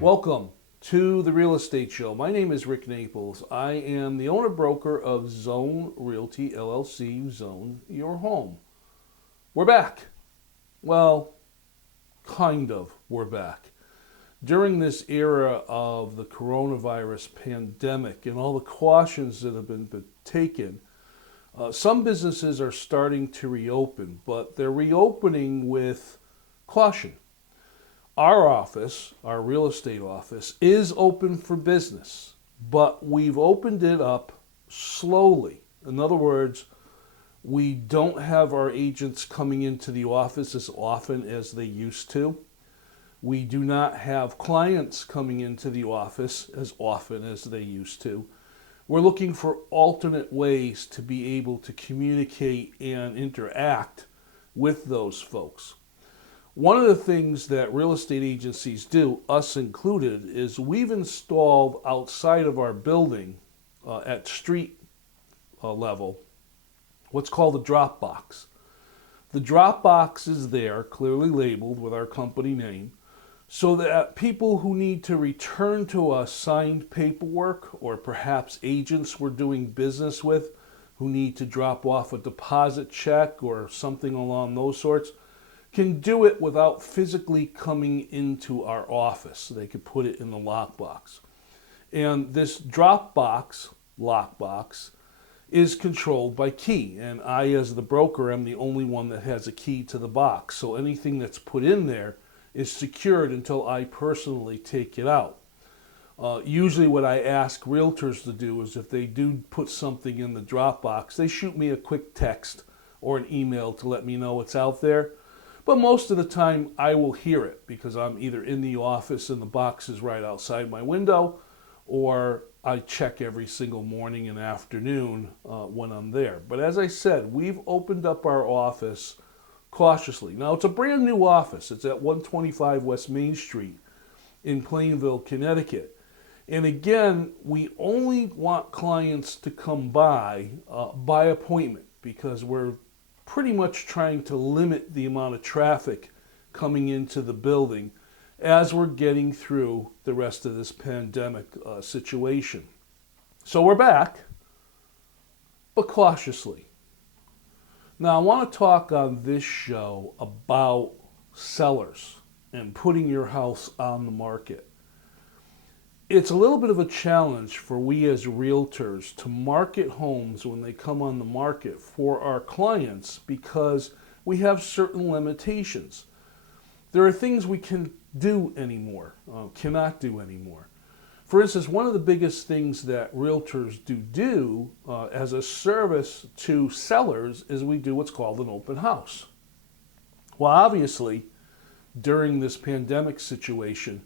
Welcome to the Real Estate Show. My name is Rick Naples. I am the owner broker of Zone Realty LLC, Zone Your Home. We're back. Well, kind of, we're back. During this era of the coronavirus pandemic and all the cautions that have been taken, some businesses are starting to reopen, but they're reopening with caution. Our office, our real estate office, is open for business, but we've opened it up slowly. In other words, we don't have our agents coming into the office as often as they used to. We do not have clients coming into the office as often as they used to. We're looking for alternate ways to be able to communicate and interact with those folks. One of the things that real estate agencies do, us included, is we've installed outside of our building at street level what's called a drop box. The drop box is there, clearly labeled with our company name, so that people who need to return to us signed paperwork, or perhaps agents we're doing business with who need to drop off a deposit check or something along those sorts, can do it without physically coming into our office. They could put it in the lockbox. And this drop box, lockbox, is controlled by key. And I, as the broker, am the only one that has a key to the box. So anything that's put in there is secured until I personally take it out. Usually what I ask realtors to do is if they do put something in the drop box, they shoot me a quick text or an email to let me know it's out there. But most of the time, I will hear it because I'm either in the office and the box is right outside my window, or I check every single morning and afternoon when I'm there. But as I said, we've opened up our office cautiously. Now, it's a brand new office. It's at 125 West Main Street in Plainville, Connecticut. And again, we only want clients to come by appointment because we're pretty much trying to limit the amount of traffic coming into the building as we're getting through the rest of this pandemic situation. So we're back, but cautiously. Now I want to talk on this show about sellers and putting your house on the market. It's a little bit of a challenge for we as realtors to market homes when they come on the market for our clients because we have certain limitations. There are things we cannot do anymore. For instance, one of the biggest things that realtors do as a service to sellers is we do what's called an open house. Well, obviously, during this pandemic situation,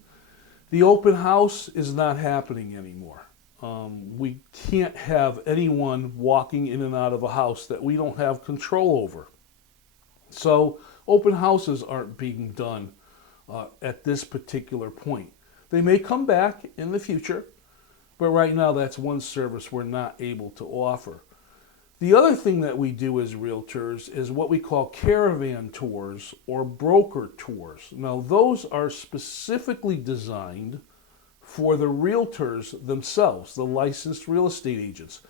the open house is not happening anymore. We can't have anyone walking in and out of a house that we don't have control over. So open houses aren't being done at this particular point. They may come back in the future, but right now that's one service we're not able to offer. The other thing that we do as realtors is what we call caravan tours or broker tours. Now, those are specifically designed for the realtors themselves, the licensed real estate agents.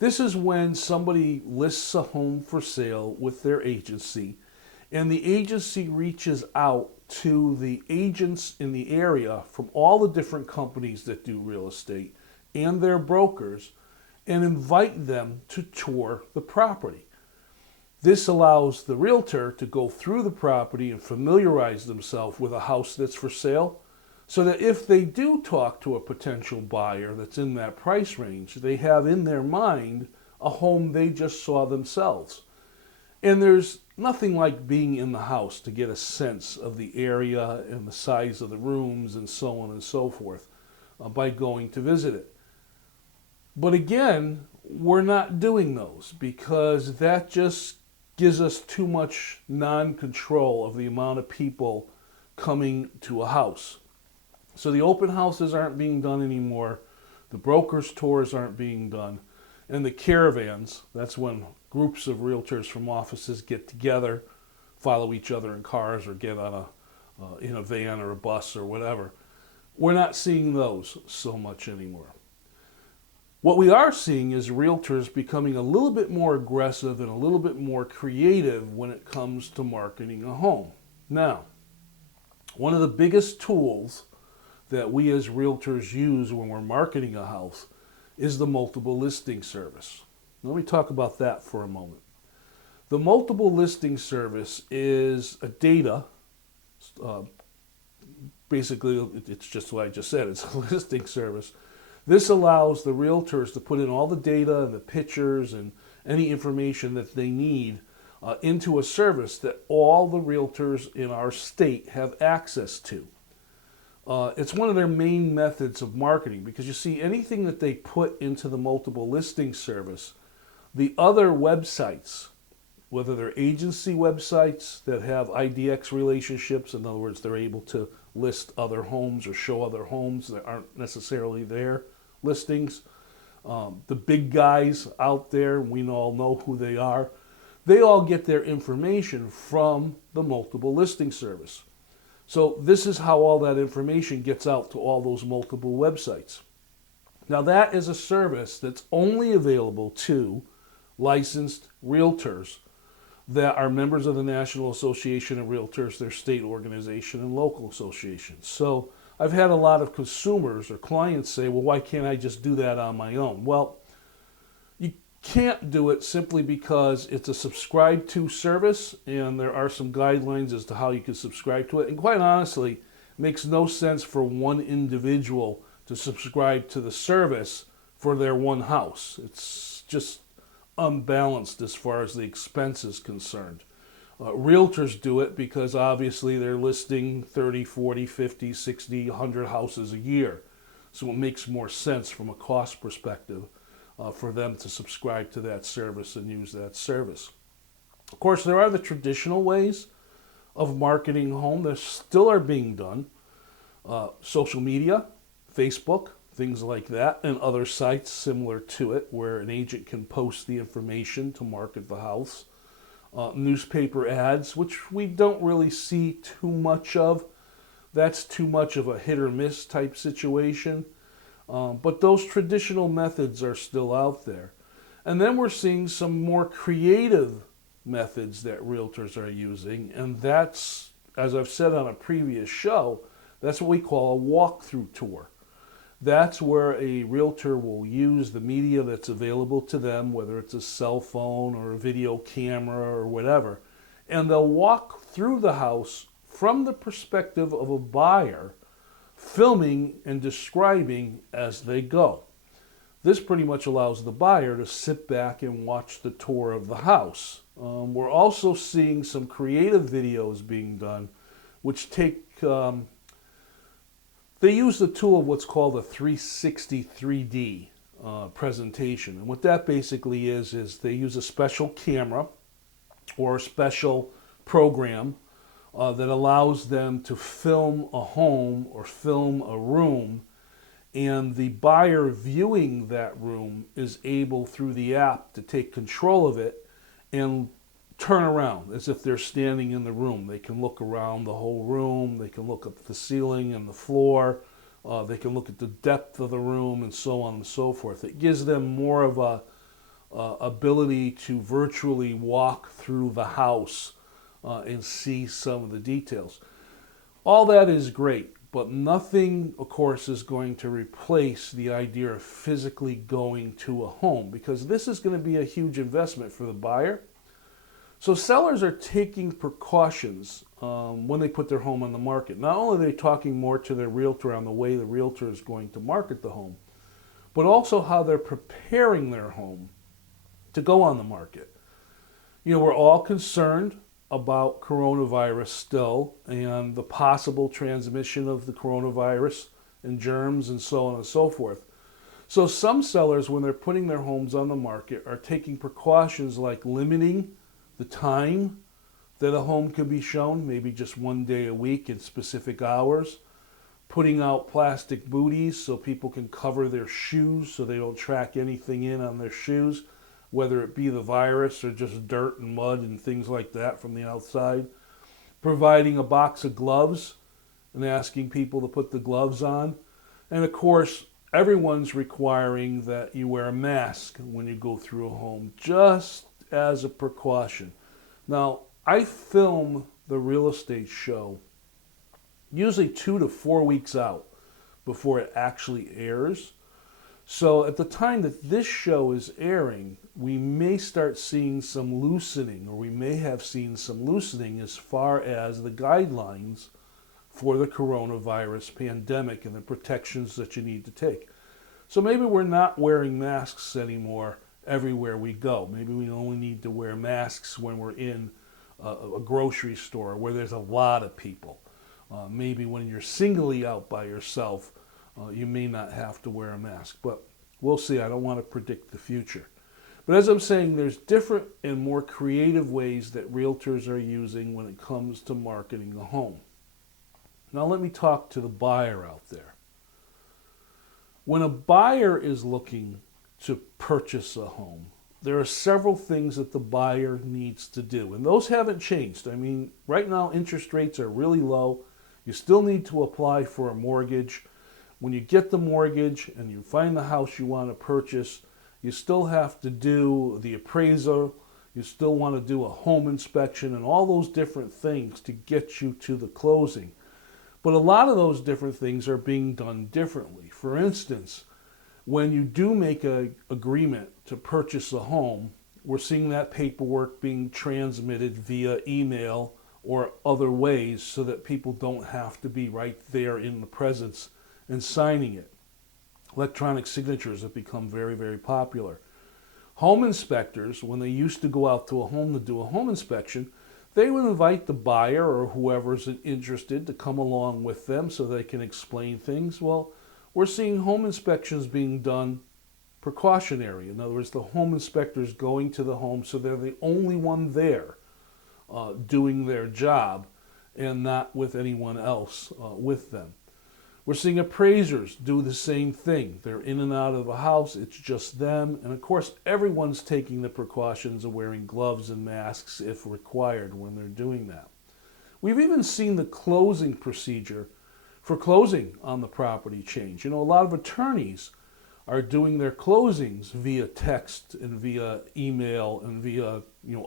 This is when somebody lists a home for sale with their agency, and the agency reaches out to the agents in the area from all the different companies that do real estate and their brokers and invite them to tour the property. This allows the realtor to go through the property and familiarize themselves with a house that's for sale so that if they do talk to a potential buyer that's in that price range, they have in their mind a home they just saw themselves. And there's nothing like being in the house to get a sense of the area and the size of the rooms and so on and so forth by going to visit it. But again, we're not doing those because that just gives us too much non-control of the amount of people coming to a house. So the open houses aren't being done anymore. The brokers' tours aren't being done. And the caravans, that's when groups of realtors from offices get together, follow each other in cars or get on in a van or a bus or whatever. We're not seeing those so much anymore. What we are seeing is realtors becoming a little bit more aggressive and a little bit more creative when it comes to marketing a home. Now, one of the biggest tools that we as realtors use when we're marketing a house is the multiple listing service. Let me talk about that for a moment. The multiple listing service is a data, uh, basically it's just what I just said, it's a listing service. This allows the realtors to put in all the data and the pictures and any information that they need into a service that all the realtors in our state have access to. It's one of their main methods of marketing because you see anything that they put into the multiple listing service, the other websites, whether they're agency websites that have IDX relationships, in other words, they're able to list other homes or show other homes that aren't necessarily their listings. The big guys out there, we all know who they are, they all get their information from the multiple listing service. So this is how all that information gets out to all those multiple websites. Now that is a service that's only available to licensed realtors that are members of the National Association of Realtors, their state organization, and local associations. So I've had a lot of consumers or clients say, well, why can't I just do that on my own? Well, you can't do it simply because it's a subscribe to service, and there are some guidelines as to how you can subscribe to it. And quite honestly, it makes no sense for one individual to subscribe to the service for their one house. It's just unbalanced as far as the expense is concerned. Realtors do it because obviously they're listing 30, 40, 50, 60, 100 houses a year. So it makes more sense from a cost perspective for them to subscribe to that service and use that service. Of course, there are the traditional ways of marketing a home that still are being done. Social media, Facebook, things like that, and other sites similar to it where an agent can post the information to market the house. Newspaper ads, which we don't really see too much of. That's too much of a hit or miss type situation. But those traditional methods are still out there. And then we're seeing some more creative methods that realtors are using, and that's, as I've said on a previous show, that's what we call a walkthrough tour. That's where a realtor will use the media that's available to them, whether it's a cell phone or a video camera or whatever, and they'll walk through the house from the perspective of a buyer, filming and describing as they go. This pretty much allows the buyer to sit back and watch the tour of the house. We're also seeing some creative videos being done, which they use the tool of what's called a 360 3D presentation. And what that basically is they use a special camera or a special program that allows them to film a home or film a room, and the buyer viewing that room is able through the app to take control of it and turn around as if they're standing in the room. They can look around the whole room, they can look at the ceiling and the floor, they can look at the depth of the room, and so on and so forth. It gives them more of a ability to virtually walk through the house and see some of the details. All that is great, but nothing, of course, is going to replace the idea of physically going to a home, because this is going to be a huge investment for the buyer. So sellers are taking precautions when they put their home on the market. Not only are they talking more to their realtor on the way the realtor is going to market the home, but also how they're preparing their home to go on the market. You know, we're all concerned about coronavirus still and the possible transmission of the coronavirus and germs and so on and so forth. So some sellers, when they're putting their homes on the market, are taking precautions like limiting the time that a home can be shown, maybe just one day a week in specific hours, putting out plastic booties so people can cover their shoes so they don't track anything in on their shoes, whether it be the virus or just dirt and mud and things like that from the outside, providing a box of gloves and asking people to put the gloves on. And of course, everyone's requiring that you wear a mask when you go through a home, just as a precaution. Now, I film the real estate show usually 2 to 4 weeks out before it actually airs. So at the time that this show is airing, we may start seeing some loosening, or we may have seen some loosening as far as the guidelines for the coronavirus pandemic and the protections that you need to take. So maybe we're not wearing masks anymore everywhere we go. Maybe we only need to wear masks when we're in a grocery store where there's a lot of people. Maybe when you're singly out by yourself, you may not have to wear a mask. But we'll see. I don't want to predict the future. But as I'm saying, there's different and more creative ways that realtors are using when it comes to marketing a home. Now let me talk to the buyer out there. When a buyer is looking to purchase a home, there are several things that the buyer needs to do, and those haven't changed. I mean, right now interest rates are really low. You still need to apply for a mortgage. When you get the mortgage and you find the house you want to purchase, you still have to do the appraisal. You still want to do a home inspection and all those different things to get you to the closing. But a lot of those different things are being done differently. For instance, when you do make an agreement to purchase a home, we're seeing that paperwork being transmitted via email or other ways so that people don't have to be right there in the presence and signing it. Electronic signatures have become very, very popular. Home inspectors, when they used to go out to a home to do a home inspection, they would invite the buyer or whoever's interested to come along with them so they can explain things. Well, we're seeing home inspections being done precautionary. In other words, the home inspector's going to the home so they're the only one there doing their job and not with anyone else with them. We're seeing appraisers do the same thing. They're in and out of the house. It's just them. And of course, everyone's taking the precautions of wearing gloves and masks if required when they're doing that. We've even seen the closing procedure for closing on the property change. You know, a lot of attorneys are doing their closings via text and via email and via,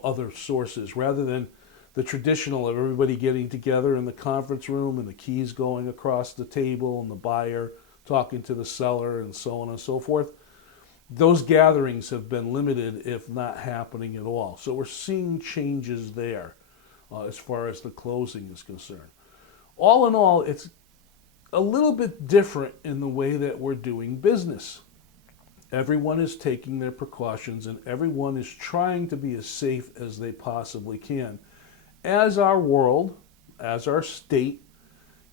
other sources rather than the traditional of everybody getting together in the conference room and the keys going across the table and the buyer talking to the seller and so on and so forth. Those gatherings have been limited, if not happening at all. So we're seeing changes there as far as the closing is concerned. All in all, it's a little bit different in the way that we're doing business. Everyone is taking their precautions and everyone is trying to be as safe as they possibly can. As our world, as our state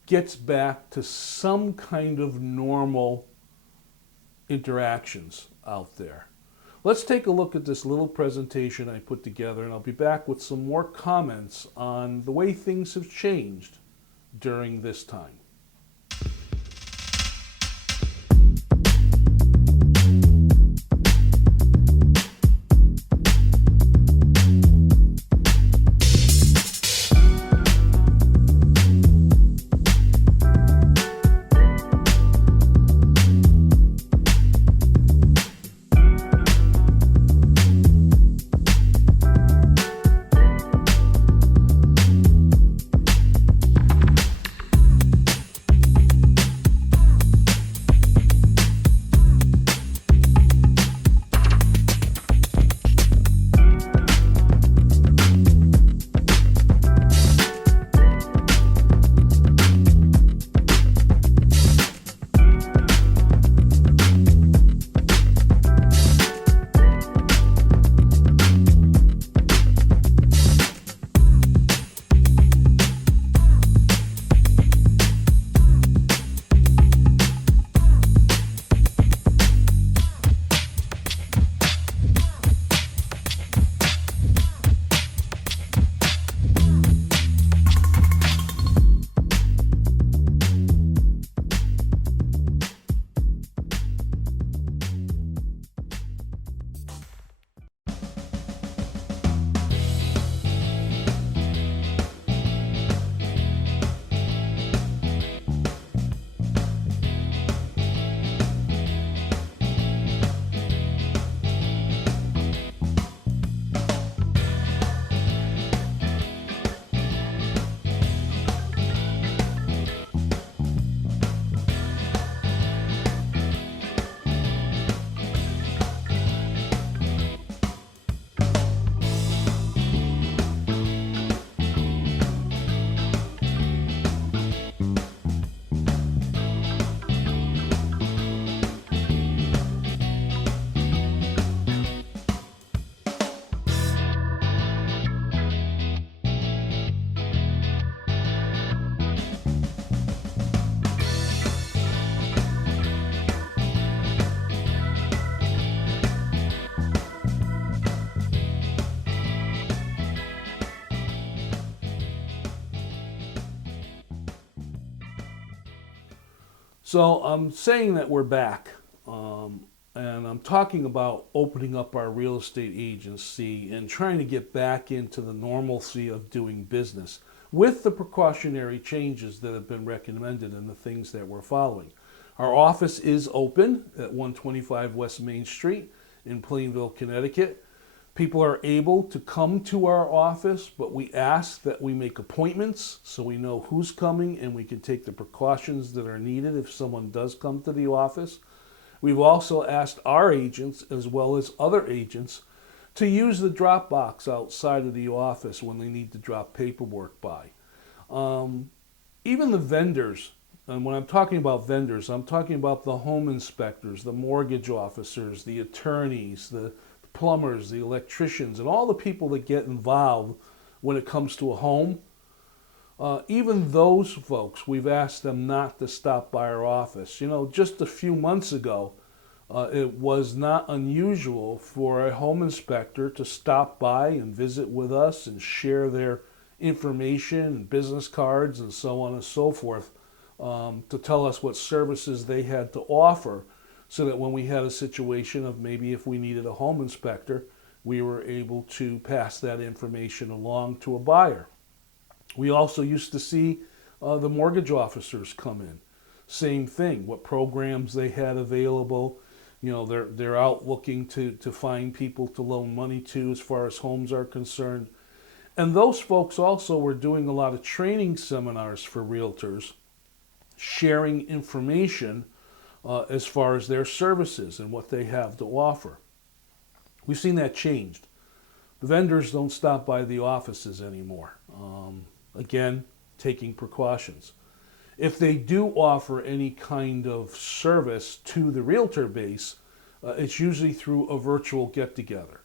gets back to some kind of normal interactions out there. Let's take a look at this little presentation I put together, and I'll be back with some more comments on the way things have changed during this time. So I'm saying that we're back, and I'm talking about opening up our real estate agency and trying to get back into the normalcy of doing business with the precautionary changes that have been recommended and the things that we're following. Our office is open at 125 West Main Street in Plainville, Connecticut. People are able to come to our office, but we ask that we make appointments so we know who's coming and we can take the precautions that are needed if someone does come to the office. We've also asked our agents, as well as other agents, to use the drop box outside of the office when they need to drop paperwork by. Even the vendors, and when I'm talking about vendors, I'm talking about the home inspectors, the mortgage officers, the attorneys, the plumbers, the electricians, and all the people that get involved when it comes to a home. Even those folks, we've asked them not to stop by our office. You know, just a few months ago, it was not unusual for a home inspector to stop by and visit with us and share their information and business cards and so on and so forth, to tell us what services they had to offer, so that when we had a situation of maybe if we needed a home inspector, we were able to pass that information along to a buyer. We also used to see the mortgage officers come in. Same thing, what programs they had available. You know, they're out looking to find people to loan money to as far as homes are concerned. And those folks also were doing a lot of training seminars for realtors, sharing information as far as their services and what they have to offer. We've seen that changed. The vendors don't stop by the offices anymore. Again, taking precautions. If they do offer any kind of service to the realtor base, it's usually through a virtual get-together.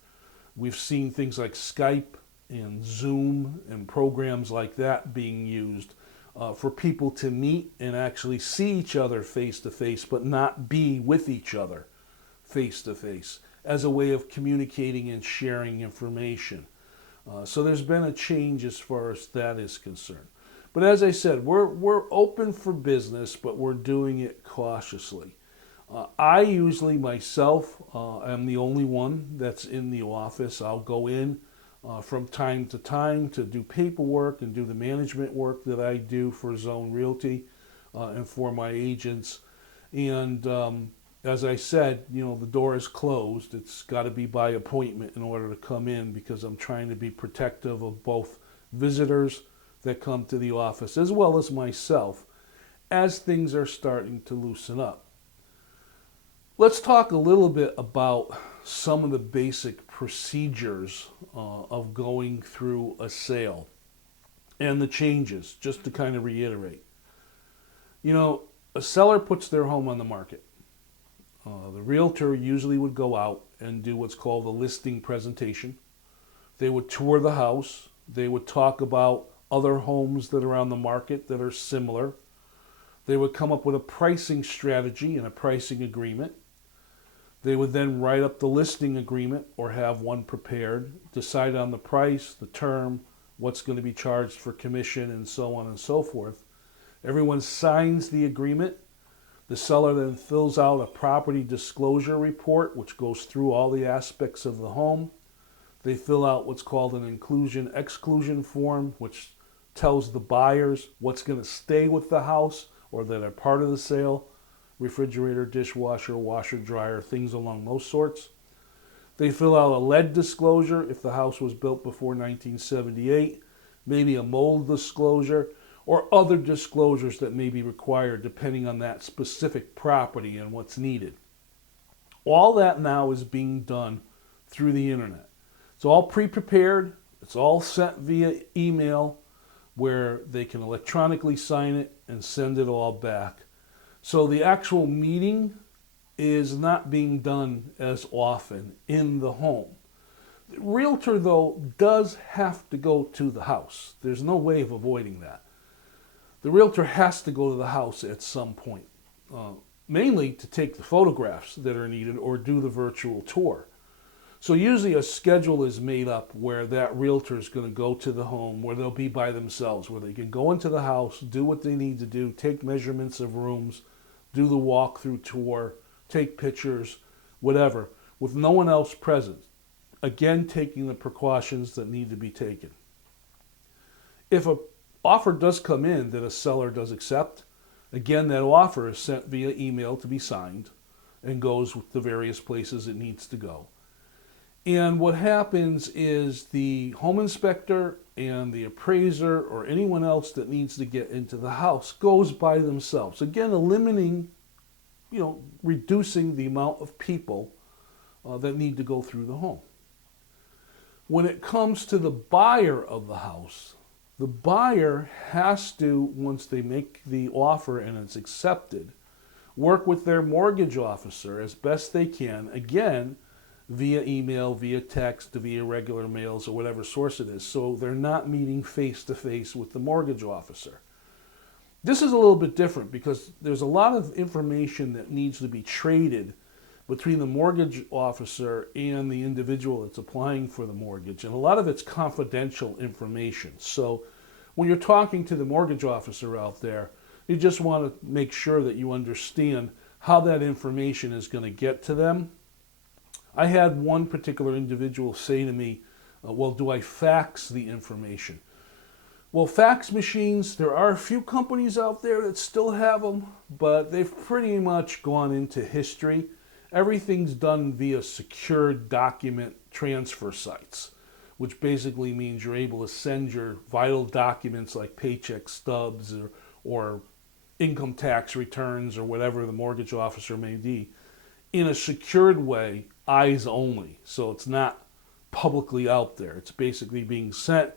We've seen things like Skype and Zoom and programs like that being used for people to meet and actually see each other face-to-face, but not be with each other face-to-face, as a way of communicating and sharing information. So there's been a change as far as that is concerned. But as I said, we're open for business, but we're doing it cautiously. I usually myself am the only one that's in the office. I'll go in from time to time to do paperwork and do the management work that I do for Zone Realty and for my agents. And as I said, you know, the door is closed. It's got to be by appointment in order to come in, because I'm trying to be protective of both visitors that come to the office as well as myself as things are starting to loosen up. Let's talk a little bit about some of the basic procedures of going through a sale and the changes, just to kind of reiterate. You know, a seller puts their home on the market. The realtor usually would go out and do what's called a listing presentation. They would tour the house. They would talk about other homes that are on the market that are similar. They would come up with a pricing strategy and a pricing agreement. They would then write up the listing agreement or have one prepared, decide on the price, the term, what's going to be charged for commission, and so on and so forth. Everyone signs the agreement. The seller then fills out a property disclosure report, which goes through all the aspects of the home. They fill out what's called an inclusion-exclusion form, which tells the buyers what's going to stay with the house or that are part of the sale: refrigerator, dishwasher, washer, dryer, things along those sorts. They fill out a lead disclosure if the house was built before 1978, maybe a mold disclosure, or other disclosures that may be required depending on that specific property and what's needed. All that now is being done through the internet. It's all pre-prepared. It's all sent via email, where they can electronically sign it and send it all back. So the actual meeting is not being done as often in the home. The realtor, though, does have to go to the house. There's no way of avoiding that. The realtor has to go to the house at some point, mainly to take the photographs that are needed or do the virtual tour. So usually a schedule is made up where that realtor is going to go to the home, where they'll be by themselves, where they can go into the house, do what they need to do, take measurements of rooms, do the walkthrough tour, take pictures, whatever, with no one else present. Again, taking the precautions that need to be taken. If an offer does come in that a seller does accept, again, that offer is sent via email to be signed and goes with the various places it needs to go. And what happens is the home inspector and the appraiser or anyone else that needs to get into the house goes by themselves. Again, eliminating, reducing the amount of people that need to go through the home. When it comes to the buyer of the house, the buyer has to, once they make the offer and it's accepted, work with their mortgage officer as best they can, again, via email, via text, via regular mails, or whatever source it is, so they're not meeting face-to-face with the mortgage officer. This is a little bit different because there's a lot of information that needs to be traded between the mortgage officer and the individual that's applying for the mortgage, and a lot of it's confidential information. So when you're talking to the mortgage officer out there, you just want to make sure that you understand how that information is going to get to them. I had one particular individual say to me, well, do I fax the information? Well, fax machines, there are a few companies out there that still have them, but they've pretty much gone into history. Everything's done via secure document transfer sites, which basically means you're able to send your vital documents like paycheck stubs or income tax returns or whatever the mortgage officer may be in a secured way, eyes only. So it's not publicly out there. It's basically being sent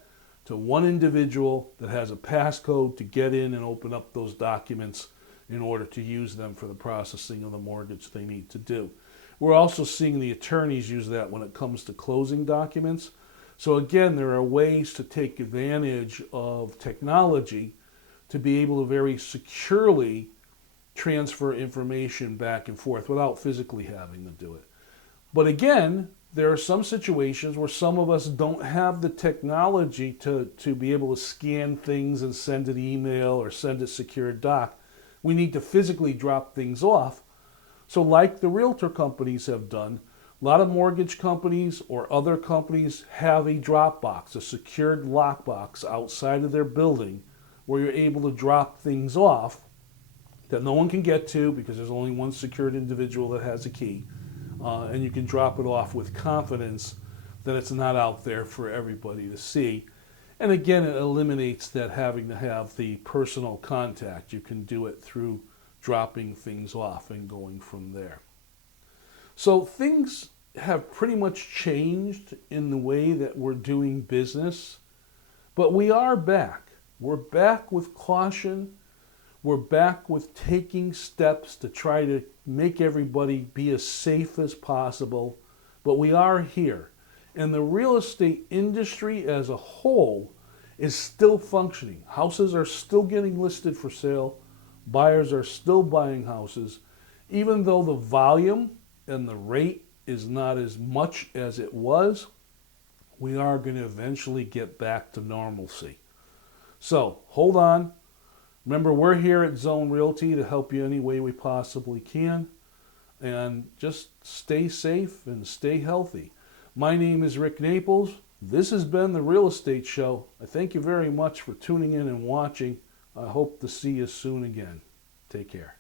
to one individual that has a passcode to get in and open up those documents in order to use them for the processing of the mortgage they need to do. We're also seeing the attorneys use that when it comes to closing documents. So again, there are ways to take advantage of technology to be able to very securely transfer information back and forth without physically having to do it. But again, there are some situations where some of us don't have the technology to be able to scan things and send an email or send a secured doc. We need to physically drop things off. So like the realtor companies have done, a lot of mortgage companies or other companies have a drop box, a secured lockbox outside of their building where you're able to drop things off that no one can get to because there's only one secured individual that has a key. And you can drop it off with confidence that it's not out there for everybody to see. And again, it eliminates that having to have the personal contact. You can do it through dropping things off and going from there. So things have pretty much changed in the way that we're doing business, but we are back. We're back with caution. We're back with taking steps to try to make everybody be as safe as possible, but we are here. And the real estate industry as a whole is still functioning. Houses are still getting listed for sale. Buyers are still buying houses. Even though the volume and the rate is not as much as it was, we are going to eventually get back to normalcy. So hold on. Remember, we're here at Zone Realty to help you any way we possibly can. And just stay safe and stay healthy. My name is Rick Naples. This has been The Real Estate Show. I thank you very much for tuning in and watching. I hope to see you soon again. Take care.